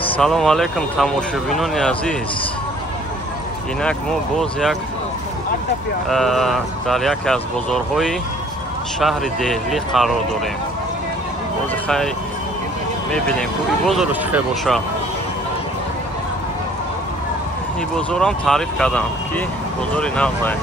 салом алейкум тамошобинони азиз. Инак мо боз як дар яке аз бозорҳои шаҳри деҳлӣ қарор дорем. бози хай мебинем ки ин бозорро чӣ хел боша. ин бозорам таъриф кардам ки бозори навае.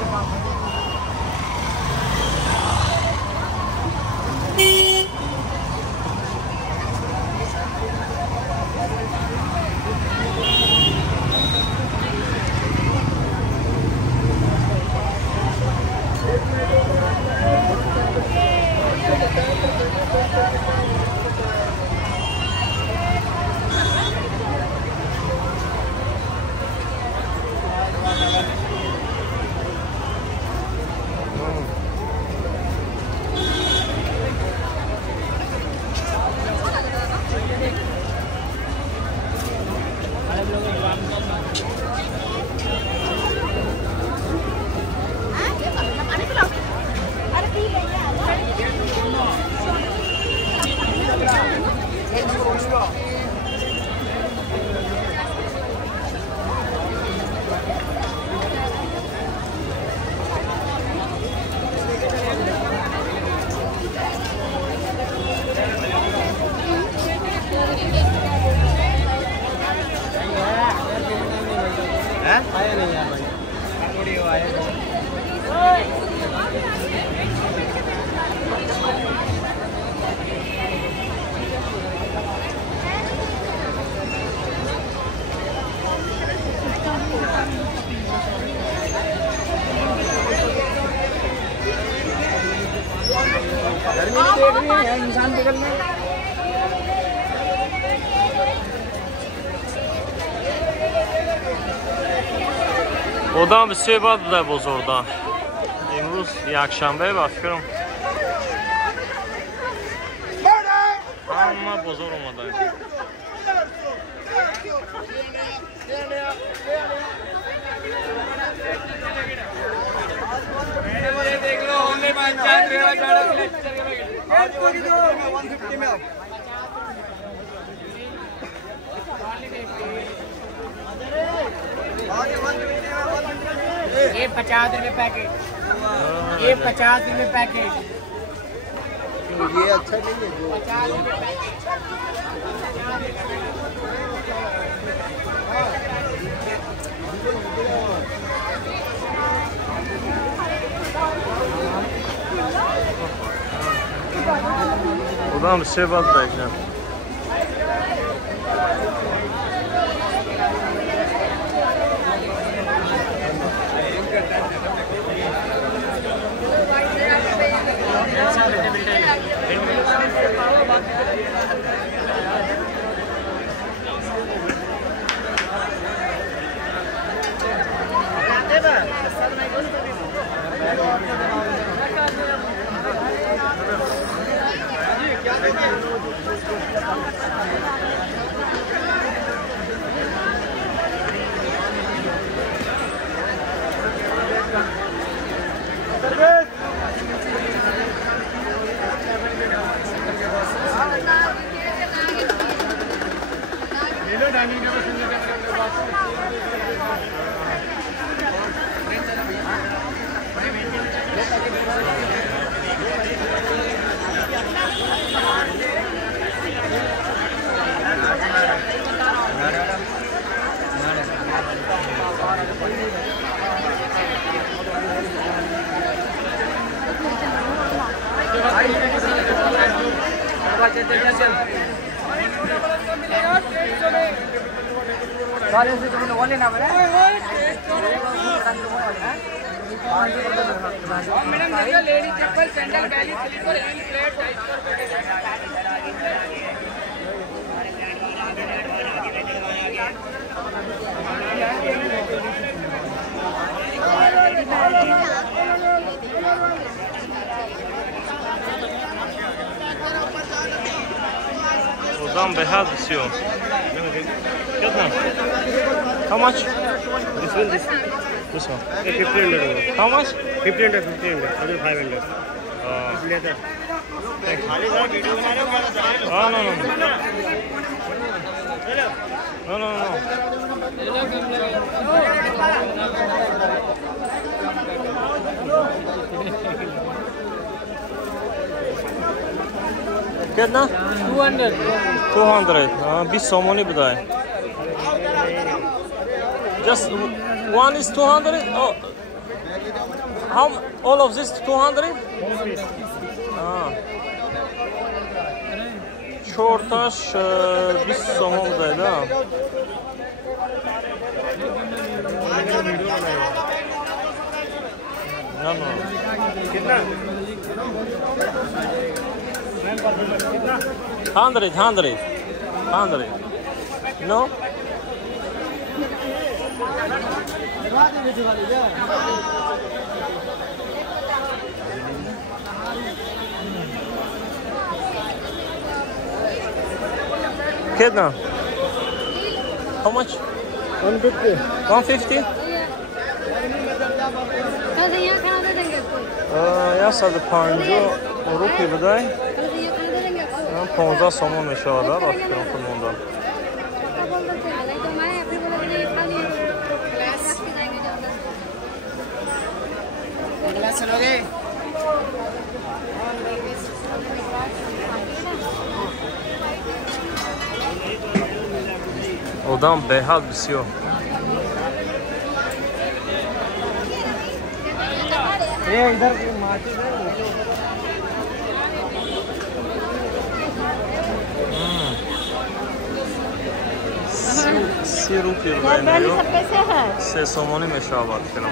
одам бисёр бад буда бозорда. имрӯз якшанбе ба фикрам ҳама бозор омадаем. ये 50 रुपए पैकेट, ये 50 रुपए पैकेट। ये अच्छा नहीं है जो 50 रुपए पैकेट। одам бисёр бад буда. मैडम देखिए lady chappal sandal belly sleeper heal plate 250 beheld все. How much? This one, this one. 1500. How much? 1500, 1500. Other 500. This leather. Oh, no. No, no, no. कितना? 200. हाँ 20 सोमोनी बताए. Just one is 200. Oh, how all of this 200? हाँ. Shortash 20 सोमों बताए ना. No, no. कितना? 100. No? कितना? How much? 150. 150? या 150 रुपये बताए. 15 सोमों में शायद आ रहा है. ग्लास चलोगे? Odam behad bisiyor. ये इधर मार्केट है. 30 रुपये बताए. 6 सोमोनी में शाबाद करो.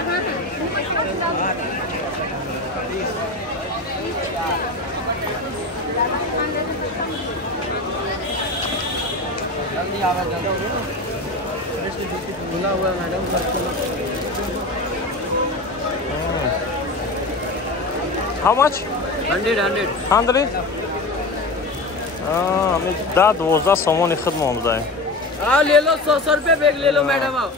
खुला हुआ मैडम. How much? 100. 100? हाँ मैं 12 सोमोनी खत्म हो जाए. हाँ ले लो 100 रुपये बैग ले लो मैडम आप.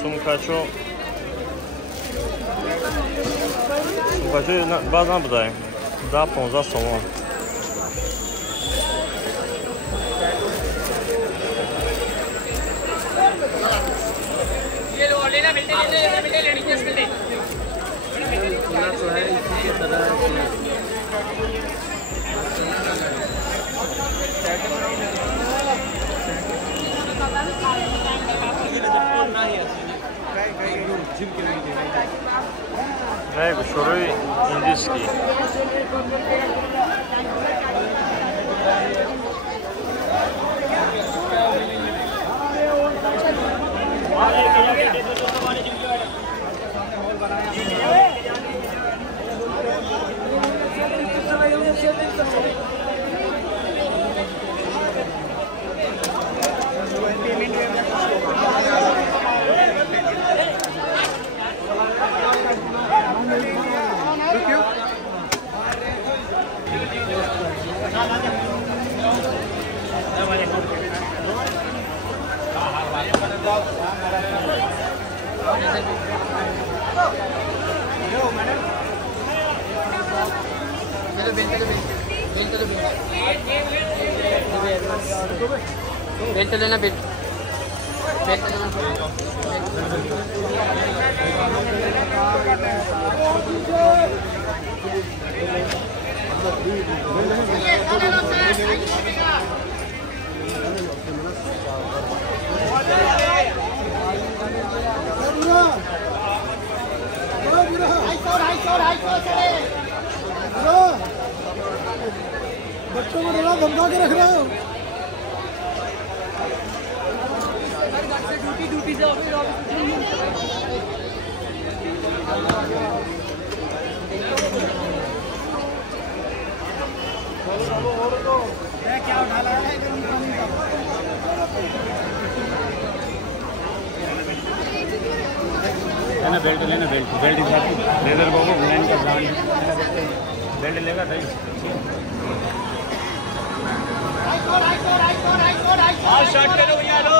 Sumkaço bazen बताए. 15 सोमों. ये लो लेना मिलते लेनी किस मिलते. तो है इसी के तरह Ne bu şurayı indiski. Belt लेना बेल्ट बच्चों को डरा धमका के रख रहा हूँ. ड्यूटी से क्या उठा लाया है लेना बेल्ट बेल्ट लेदर को ब्रांड का ब्रांड बेल्ट लेगा भाई. शॉट ले लो भैया लो.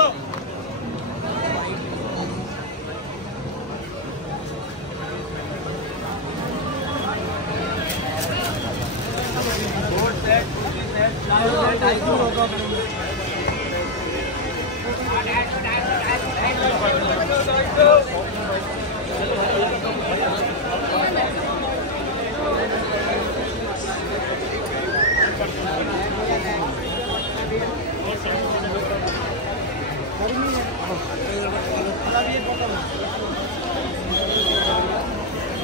सेट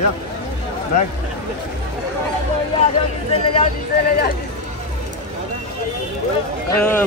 या बैग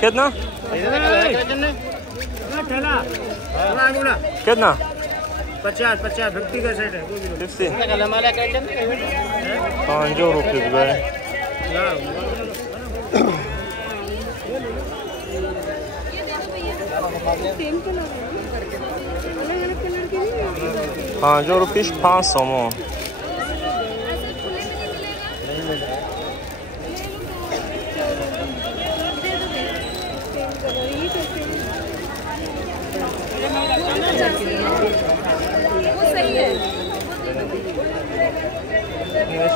50 कितना कितना 50 50 का सेट है 50 5 रुपये बजाय ₹5 500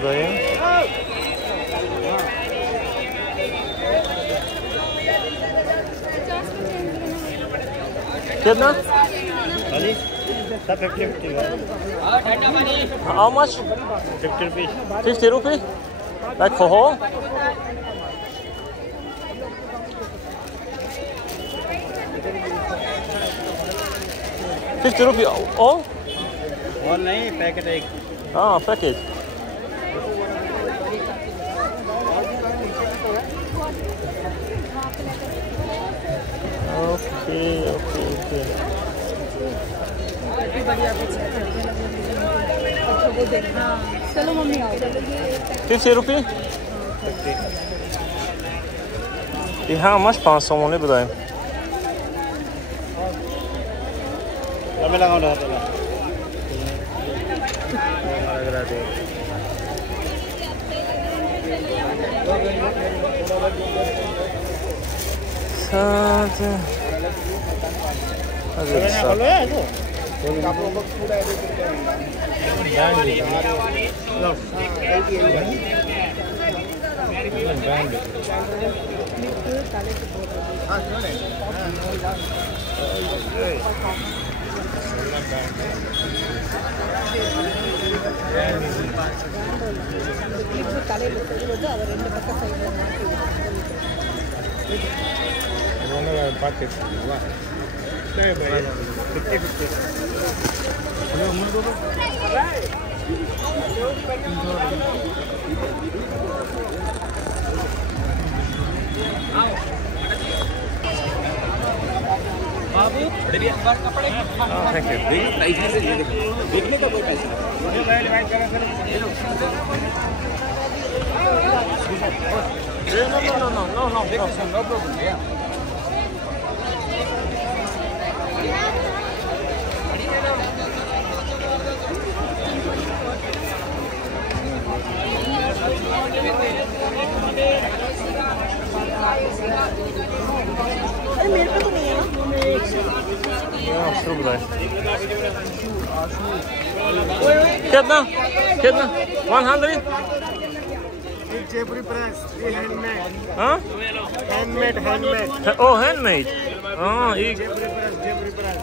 बजाय कितना सब 50 how much 50 rupees 50 rupees like for whole ₹50 all और नहीं पैकेट एक packet okay चलो मम्मी आओ 50 रुपये यहाँ मच 500 मोने बताए अब लगाओ ना Thank you. देखने का कोई पैसा अरे मेरे पे तो नहीं है ना शुरू बताए कितना कितना 100 जयपुरी प्रेस ये हैंडमेड हाँ हैंडमेड oh handmade एक जयपुरी प्रेस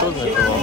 söz ne tamam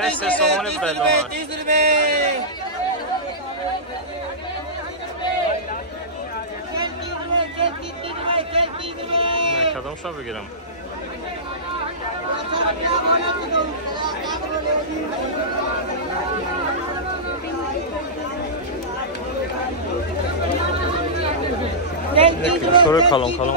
ऐसे सोने पैदा हुआ मैं कदम शो बगैरम şuraya kalın kalın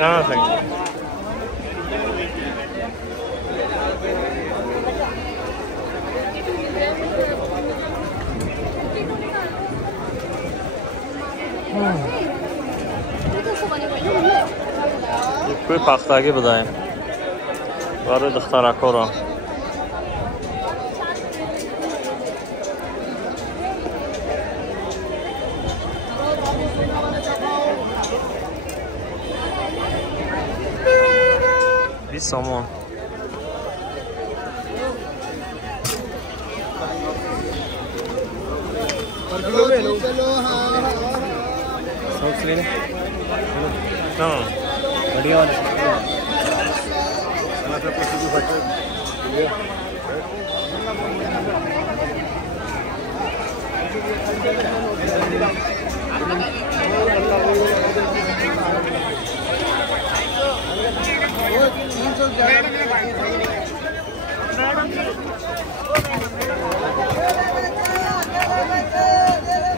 हाँ सही कोई पाख्ता के बताएं बारे दख्तारा कोरा someone no बढ़िया वाले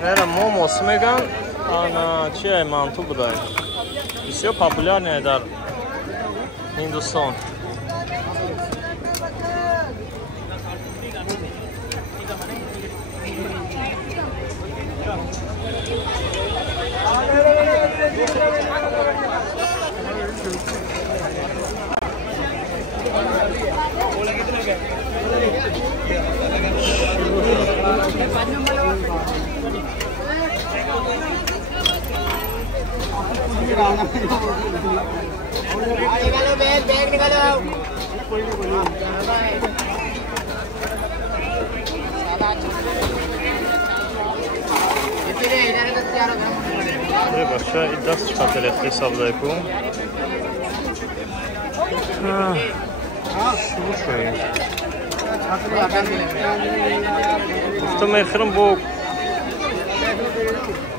Наверное, момос меган, она чья манту бдай. Все популярное дар Hindustan. निकालो बैग निकालो अरे बच्चा इधर छाते रहते सब देखो слушай तो मैं खरम वो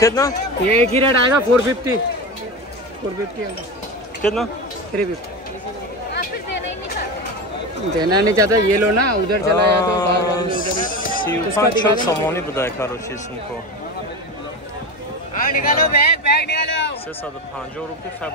कितना ये एक ही रेट आएगा 450 कितना 350 देना नहीं चाहता ये लो ना उधर चला जाए तो सिर्फ छोट सामानी बताए करोशी तुमको हाँ निकालो बैग निकालो 350 रुपये खैब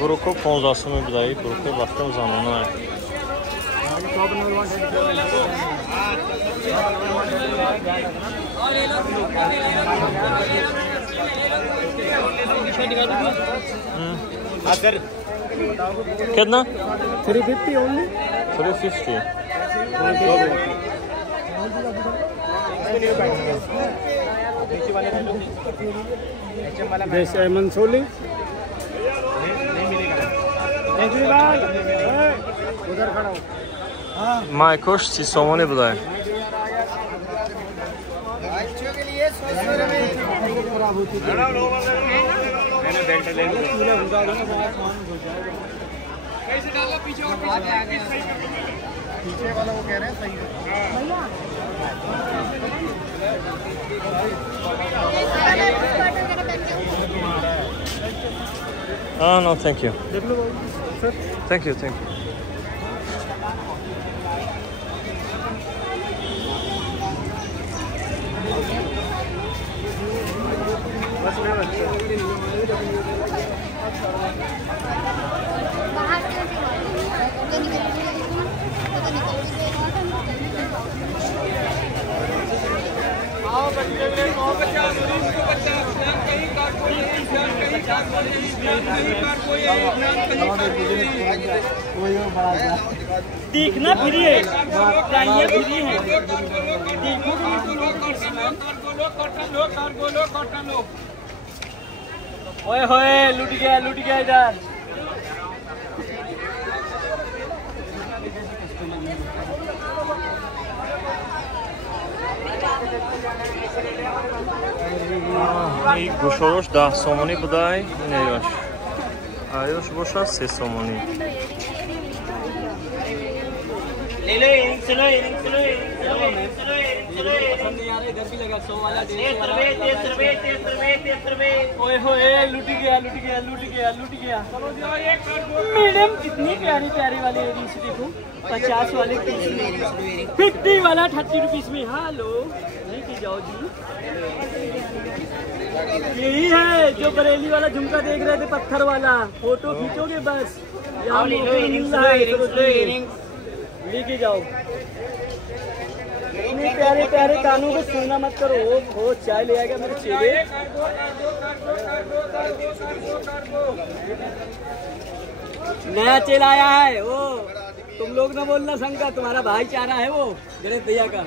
Buruku 15-sını budayı, buruku vaxtım zamanı. कितना 350 only. 350 This Mansoli. उधर खड़ा हो। माइकोश सी सोमोने बुदाए पीछे वाला वो कह रहे हैं सही है। Oh no, thank you. देख लो sir. Thank you, thank you. बस में बच्चा। देखना फ्री है, चाहिए फ्री है। ओए होए लूट गया इधर। I gushorosh 10 somoni budai, neyosh. Ayosh bosha 3 somoni. ले लो चलो पसंद नहीं आ रहा इधर भी लगा 100 वाला 30 रुपए। ओए होए लूट गया। मैडम इतनी प्यारी वाले एयरिंग्स देखो 50 वाले 50 वाला 30 रुपीस में। हेलो लेके जाओ जी। यही है जो बरेली वाला झुमका देख रहे थे, पत्थर वाला। फोटो खींचोगे बस यहाँ लेके जाओ। इतने प्यारे कानों को सुनना मत करो। वो चाय ले आएगा मेरे चेले। नया चेला आया है वो, तुम लोग ना बोलना शंकर, तुम्हारा भाईचारा है वो गणेश भैया का।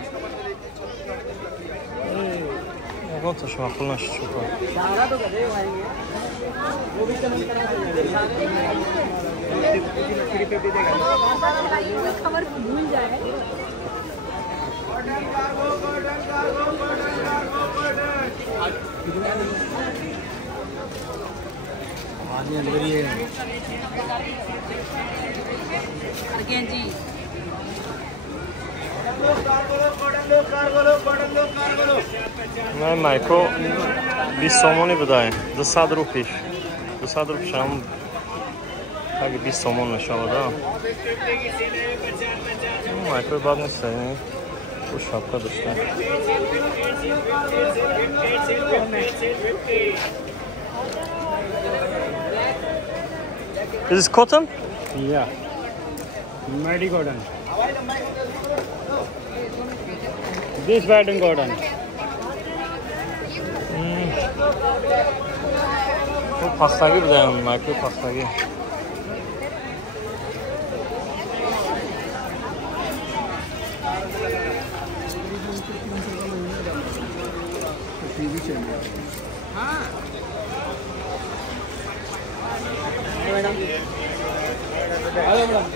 Вот аж махлна щука. सारा तो गधे आएंगे, वो भी कम खबर भूल जाए। जी मैं micro 20 somoni budaye 200 rupiy 200 rupiy sham agar 20 somon nashava da micro बाद में सही वो शॉपका दोस्त है। Is this cotton? Yeah. Madi cotton. This wedding cotton. वो पास्तागी बताया माइको पास्तागी।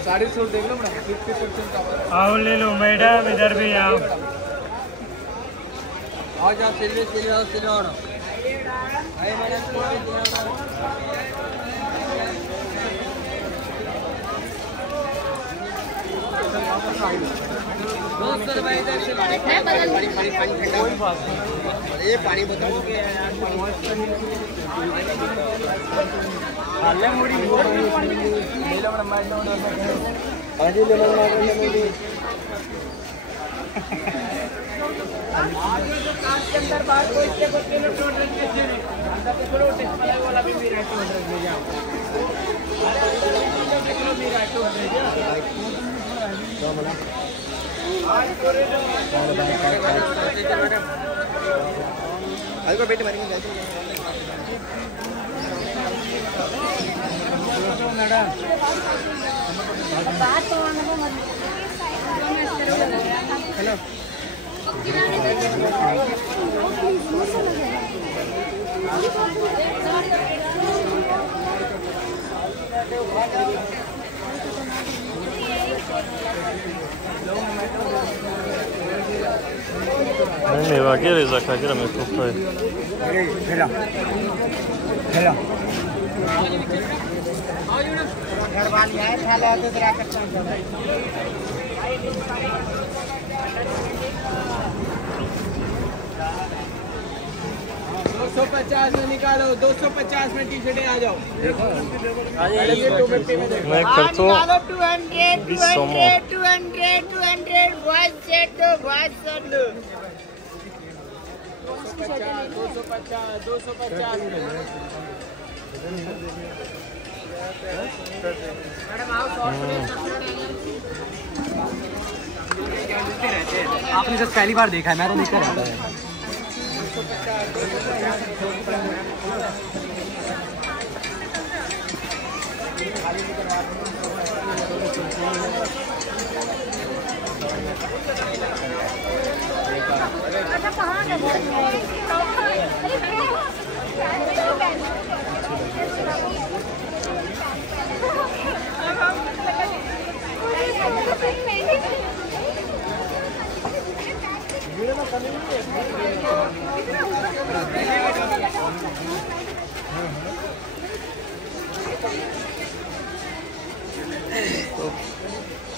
साड़ी सूट देख लो मैडम 50% आओ ले लो मैडम, इधर भी आओ जाओ सिल्वे आए मैडम ये पानी बताओ। अंदर बाहर कोई के बच्चे लोग छोड़ रहे हैं अंदर तो थोड़ा टेस्ट वाला भी मेरा टू हंड्रेड में जाओ मेरा टू हंड्रेड को बेटे मारेंगे हेलो नहीं वाकई रेज़ा खा के रमें कुफ्ता है हेला हेला घर वाली है खाले आते तेरा करता है 250 में निकालो 250 में टी-शर्ट आ जाओ मैं करतो 200 बॉयज सेट दो बॉयज सेट दो 250 मैडम आओ आपने जब पहली बार देखा है मैं तो नहीं कर रहा था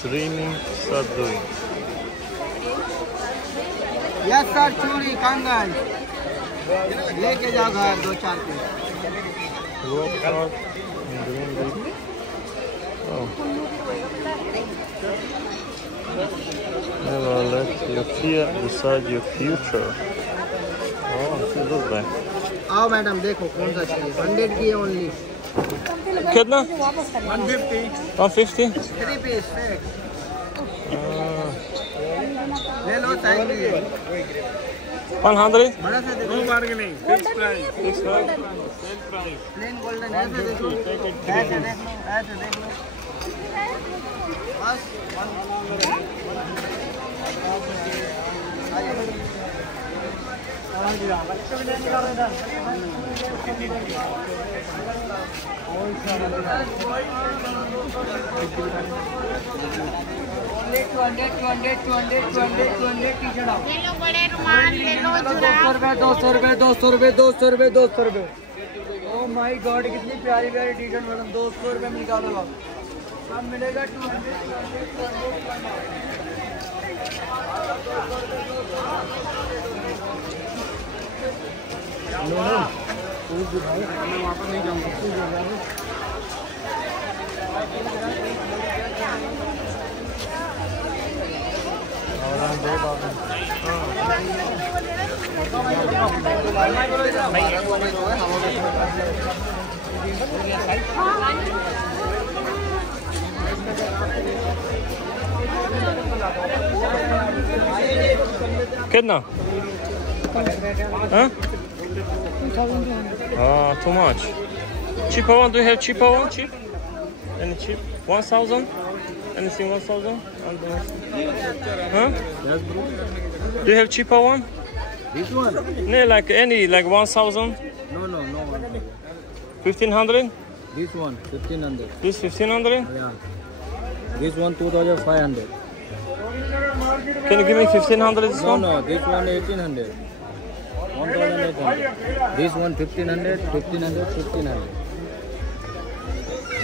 Streaming start doing. Yes sir चूड़ी कंगन लेके जाओ घर 2-4 piece Rock art and green leaf. Oh. Never let your fear decide your future. Oh, see this guy. आओ मैडम देखो कौन सा चाहिए 100 की है ओनली कितना? 150. 3 पीस ले लो साइज भी 100. बड़ा सा देखो bargaining fix price plain golden ऐसे देखो ऐसे देख लो बस ₹200 ओह माय गॉड कितनी प्यारी प्यारी टी शर्ट मैडम 200 रुपए में निकालो अब मिलेगा 200 मैं वापस नहीं जाऊंगा कितना? Huh? Too much. Cheaper one? Do you have cheaper one? Cheap? Any cheap? 1,000? Anything 1,000? Huh? Yes, bro. Do you have cheaper one? This one? No, like any, like 1,000? No. 1,500? This one, 1,500. This 1,500? Yeah. This one, 2,500. Can you give me 1,500 this one? No. This one, 1,800. 1,800. This one, 1,500, 1,500.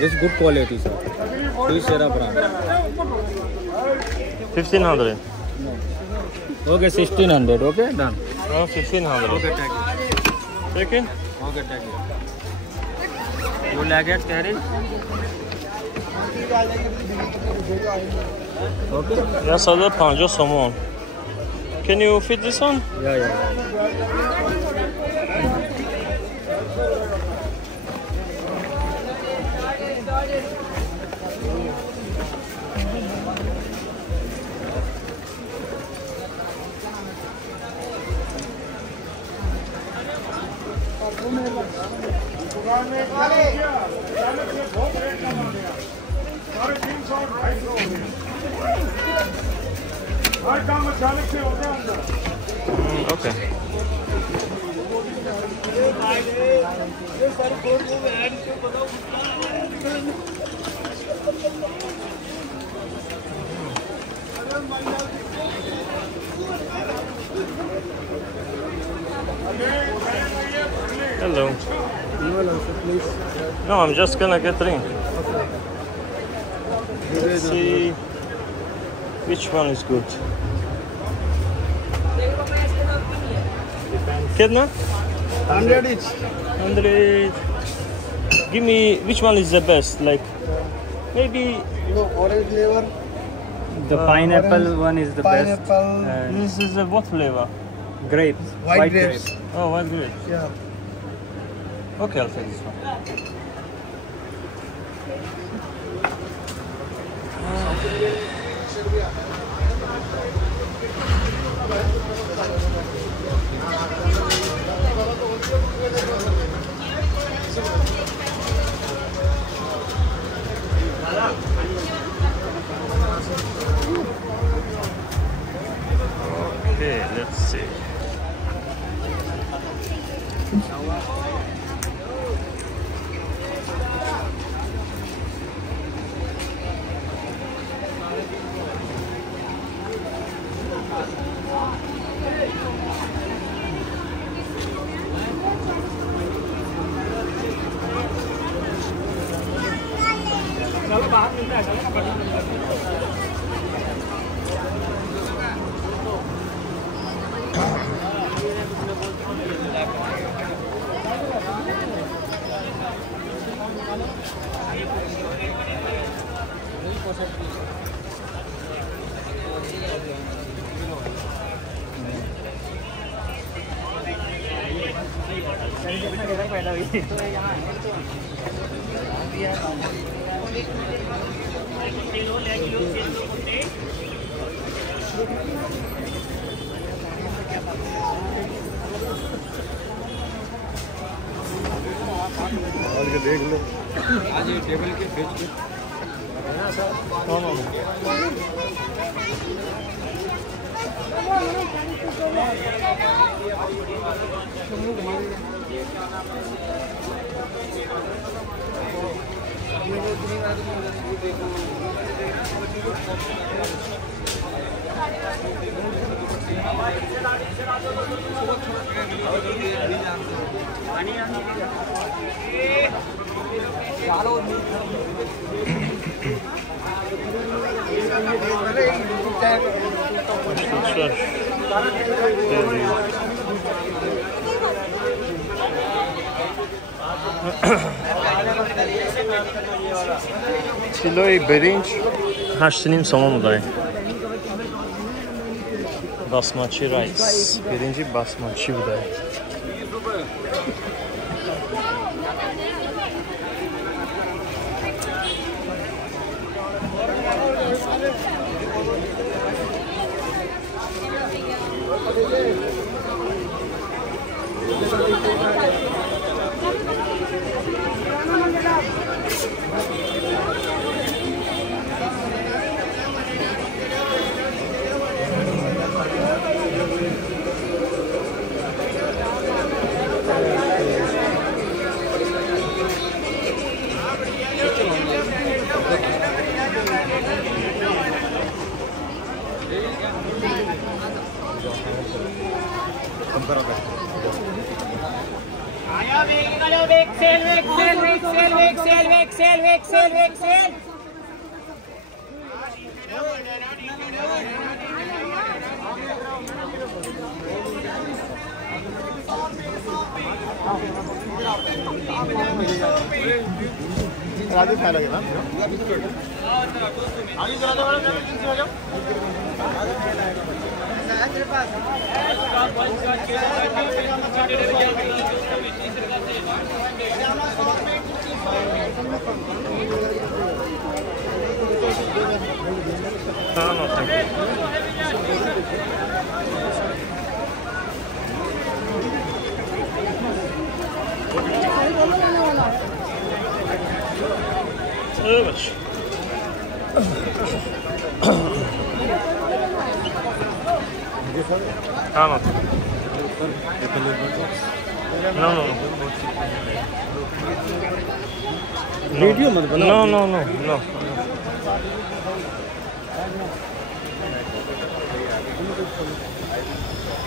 This good quality, sir. This Sierra brand. 1,500. No. Okay, 1,600. Okay, done. Oh, 1,500. Okay, take it. Take it? Okay, take it. You like it, carry? Okay. Yes, other pound, just someone. Can you fit this one? Yeah. Okay. Hello. You will also, please. No, I'm just gonna get drink. Let's see which one is good. Ketna? 100 each. 100. Give me which one is the best? Like maybe No, orange flavor. The pineapple one is the best. Pineapple. And this is a what flavor? grapes. White grapes. Oh, white grape. Yeah. Okay, I'll take this one. Okay, let's see. देख लो आज ये table के fetch पे No, no, no. Kiloyu բերինչ հաշտինիմ սոմոմ ուդայ Basmati rice Բերինչի basmati ուդայ Evet. Tamam. No. Video मत बनाओ। No.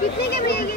कितने के मिलेगी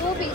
दो पीस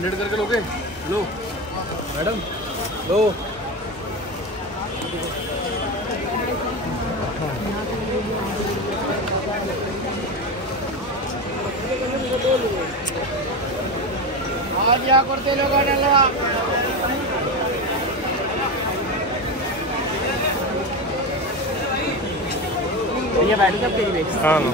मिनट करके लोगे लो मैडम लो आज या करते लोग डाला ये बैठ सकते हैं हाँ ना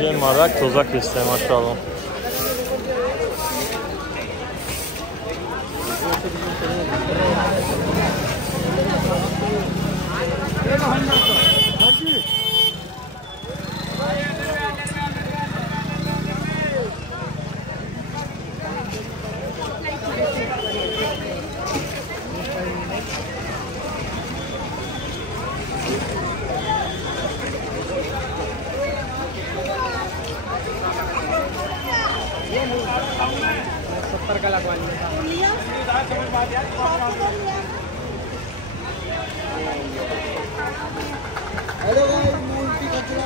ये मारक तोज़ा किस्ते हैं माशाल्लाह हेलो गाइस मूर्ति कचरा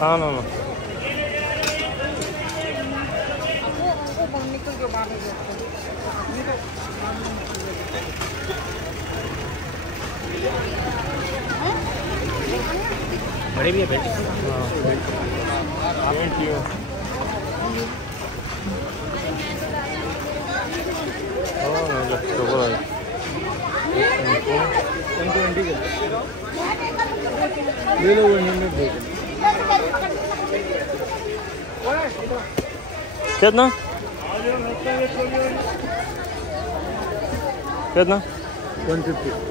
हाँ ना ना बड़े भी है बेटी थैंक यू ले लो 100 दे कितना कितना 150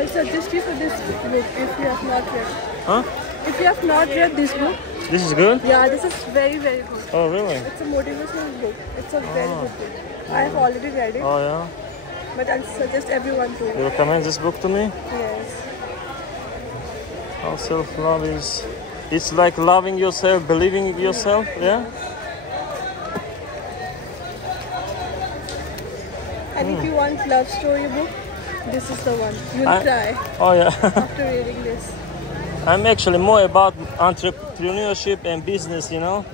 I suggest you for this book if you have not read. Huh? If you have not read this book, This is good? yeah, this is very, very good. Oh really? It's a motivational book. It's a very good book. I have already read it, Oh yeah? but I suggest everyone to You read. recommend this book to me? Yes. How self-love is. It's like loving yourself, believing in yourself, yeah? And if you want love story book, this is the one. You'll cry Oh yeah. after reading this. I'm actually more about entrepreneurship and business, you know,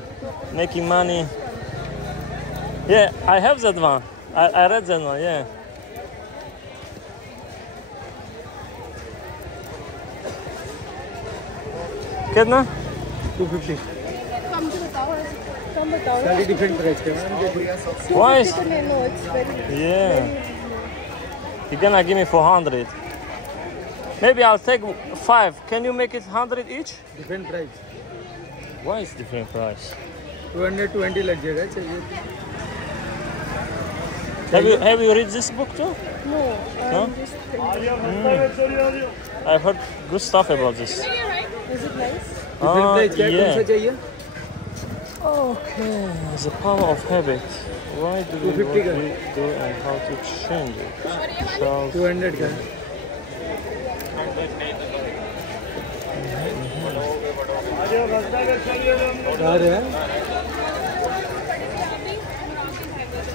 making money. Yeah, I have that one. I read that one, yeah. कितना? 250. Come to बताओ. सारी different price के ma'am. Why is- 250 no, it's very. Yeah. You're gonna give me 400. Maybe I'll take 5. Can you make it 100 each? Different price. Why is different price? 220 लग जाएगा चाहिए. Have you read this book too? No, No? I'm just thinking. I've heard good stuff about this. Is it nice? Different price क्या कौन सा Yeah. चाहिए? Okay, the power of habit. Why do we 250 what we do and how to change it? Charles 200 का. आ रहे हैं.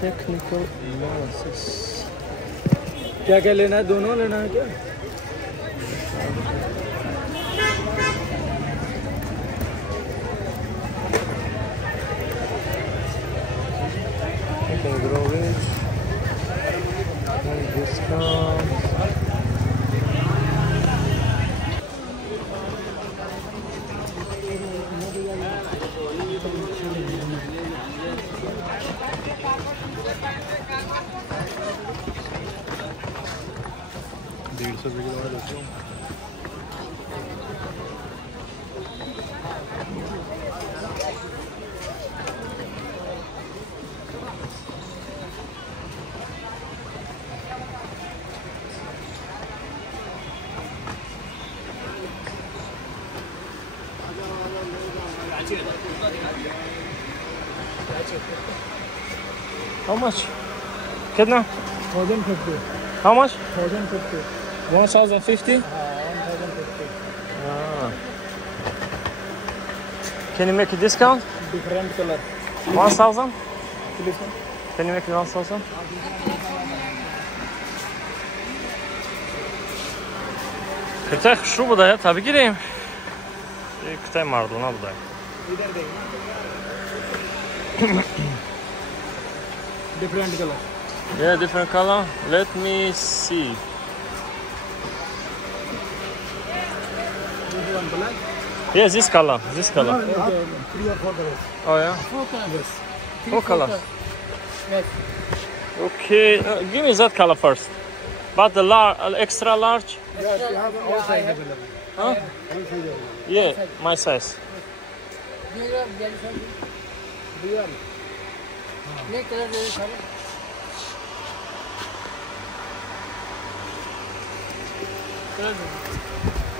Technical analysis. क्या क्या लेना है? दोनों लेना है क्या? You can grow rich. And discount. How much? कितना? 1050. How much? 1050. 1050? 1050. Ah. Can you make a discount? Different color. 1000? Please. Can you make it 1000? 그때 шуба다, tabii gireyim. 그때 marduna buday. Different color. Yeah, different color. Let me see. This one black. Yes, this color. This color. Okay. 3 or 4 colors. Oh yeah. 4 colors. Four colors. Yes. Okay, give me that color first. But the extra large. Yes, you have all size available. Huh? All size available. Yeah, my size. Dual. ये colour दे दे सारे Color.